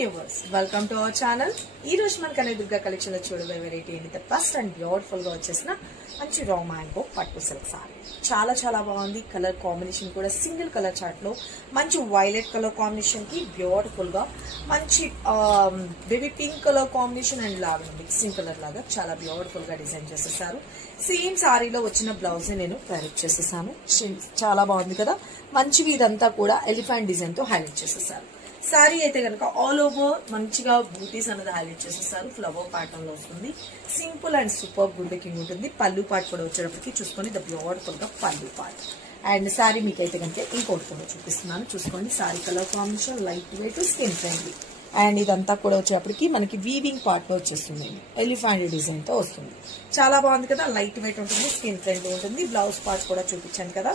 Viewers welcome to our channel. ఈ రోజు మన కనే దుర్గా కలెక్షన్ లో చూడబోయే వెరైటీ ఏంటి ఫస్ట్ అండ్ బ్యూటిఫుల్ గా వచ్చేసిన మంచి రా మ్యాంగో పట్టు సిల్క్ సారీ. చాలా చాలా బాగుంది. కలర్ కాంబినేషన్ కూడా సింగిల్ కలర్ చార్ట్ లో మంచి వైలెట్ కలర్ కాంబినేషన్ కి బ్యూటిఫుల్ గా మంచి baby pink colour combination and లాగా మిక్సింగ్ కలర్ లాగా చాలా బ్యూటిఫుల్ గా డిజైన్ చేసేసారు. సేమ్ సారీలో వచ్చిన బ్లౌజ్ నేను ప్యారెట్ చేసేసాను. చాలా బాగుంది కదా. మంచివి ఇదంతా కూడా ఎలిఫెంట్ డిజైన్ తో హైలైట్ చేసేసారు. సారీ అయితే కనుక ఆల్ ఓవర్ మంచిగా బూటీస్ అనేది హైలైట్ చేసేసారు. ఫ్లవర్ ప్యాటర్న్ లో వస్తుంది. Simple and super good looking ఉంటుంది. పళ్ళు పార్ట్ కూడా వచ్చేటప్పటికి చూసుకోండి ద బ్యూటిఫుల్ గా పళ్ళు పార్ట్. అండ్ సారీ మీకు అయితే కనుక ఇంకోటి కూడా చూపిస్తున్నాను. చూసుకోండి sorry colour combination light weight skin friendly. And ఇదంతా కూడా వచ్చేటప్పటికి మనకి వీవింగ్ పార్ట్ లో వచ్చేస్తుంది. ఎలిఫెంట్ డిజైన్ తో వస్తుంది. చాలా బాగుంది కదా. లైట్ వెయిట్ ఉంటుంది. స్కిన్ ఫ్రెండ్లీ ఉంటుంది. బ్లౌజ్ పార్ట్ కూడా చూపించాను కదా.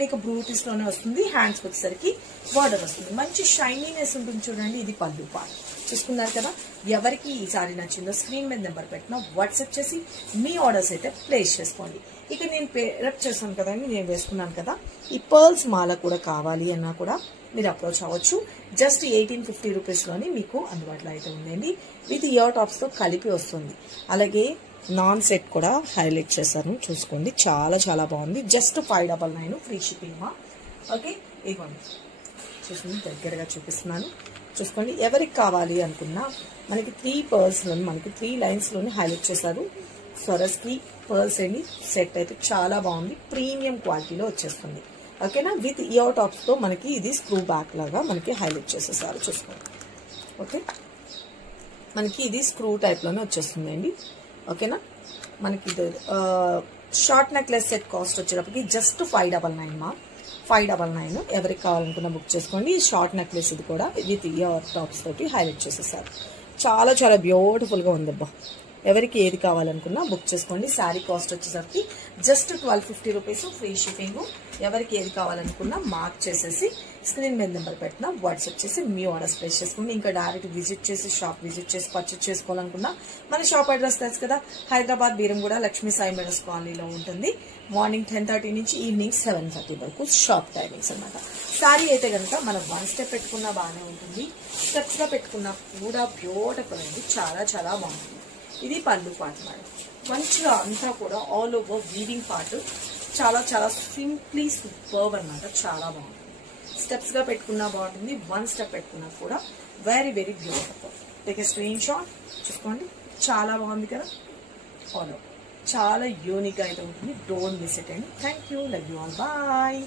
మీకు బ్రూటీస్ లోనే వస్తుంది. హ్యాండ్స్ వచ్చేసరికి బార్డర్ వస్తుంది. మంచి షైనీనెస్ ఉంటుంది. చూడండి ఇది పళ్ళు పార్ట్. చూసుకున్నారు కదా. ఎవరికి ఈ సారీ నచ్చిందో స్క్రీన్ మీద నెంబర్ పెట్టినా వాట్సాప్ చేసి మీ ఆర్డర్స్ అయితే ప్లేస్ చేసుకోండి. ఇక నేను పేరప్ చేస్తాను కదండి, నేను వేసుకున్నాను కదా. ఈ పర్ల్స్ మాల కూడా కావాలి అన్నా కూడా మీరు అప్రోచ్ అవ్వచ్చు. జస్ట్ 1850 రూపీస్లోని మీకు అందుబాటులో అయితే ఉందండి. విత్ ఇయర్ టాప్స్ తో కలిపి వస్తుంది. అలాగే నాన్ సెట్ కూడా హైలైట్ చేశాను. చూసుకోండి చాలా చాలా బాగుంది. జస్ట్ 599 ఫ్రీ షిప్పింగ్ మా. ఓకే ఇవ్వండి చూసుకోండి, దగ్గరగా చూపిస్తున్నాను. చూసుకోండి ఎవరికి కావాలి అనుకున్నా మనకి 3 పర్ల్స్ లోని మనకి 3 లైన్స్ లోని హైలైట్ చేశారు. సొరస్ కి పర్ల్స్ అండి. సెట్ అయితే చాలా బాగుంది. ప్రీమియం క్వాలిటీలో వచ్చేస్తుంది. ఓకేనా. విత్ ఇయర్ టాప్స్ తో మనకి ఇది స్క్రూ బ్యాక్ లాగా మనకి హైలైట్ చేసేసారు. చూసుకోండి. ఓకే మనకి ఇది స్క్రూ టైప్ లోనే వచ్చేస్తుంది అండి. ఓకేనా. మనకి ఇది షార్ట్ నెక్లెస్ సెట్ కాస్ట్ వచ్చేటప్పటికి జస్ట్ 599 మా. 599 ఎవరికి కావాలనుకున్నా బుక్ చేసుకోండి. షార్ట్ నెక్లెస్ ఇది కూడా విత్ ఇయర్ టాప్స్ తోటి హైలైట్ చేసేసారు. చాలా చాలా బ్యూటిఫుల్ గా ఉంది అబ్బా. ఎవరికి ఏది కావాలనుకున్నా బుక్ చేసుకోండి. శారీ కాస్ట్ వచ్చేసరికి జస్ట్ 1250 రూపీస్ ఫ్రీ షిప్పింగ్. ఎవరికి ఏది కావాలనుకున్నా మార్క్ చేసేసి స్క్రీన్ మీద నెంబర్ పెట్టినా వాట్సాప్ చేసి మీ ఆర్డర్స్ ప్లేస్ చేసుకోండి. ఇంకా డైరెక్ట్ విజిట్ చేసి షాప్ విజిట్ చేసి పర్చేస్ చేసుకోవాలనుకున్నా మన షాప్ అడ్రస్ తెలుసు కదా. హైదరాబాద్ బీరంగూడ లక్ష్మీ సాయి మెడస్ కాలనీలో ఉంటుంది. మార్నింగ్ 10:30 నుంచి ఈవినింగ్ 7:30 వరకు షాప్ టైమింగ్స్ అనమాట. శారీ అయితే కనుక మనం 1 స్టెప్ పెట్టుకున్నా బాగానే ఉంటుంది. స్టెప్స్ గా పెట్టుకున్నా కూడా బ్యూటిఫుల్ అండి. చాలా చాలా బాగుంటుంది. ఇది పళ్ళు పార్ట్ మేడం. మంచిగా అంతా కూడా ఆల్ ఓవర్ వీవింగ్ పార్ట్ చాలా చాలా సింప్లీ సూపర్బ్ అనమాట. చాలా బాగుంటుంది. స్టెప్స్ గా పెట్టుకున్నా బాగుంటుంది. 1 స్టెప్ పెట్టుకున్నా కూడా very very beautiful. Take a screen shot. చూసుకోండి చాలా బాగుంది కదా. ఫాలో చాలా యూనిక్ గా అయితే ఉంటుంది. డోంట్ మిస్ ఇట్ అండి. Thank you. Love you all. Bye.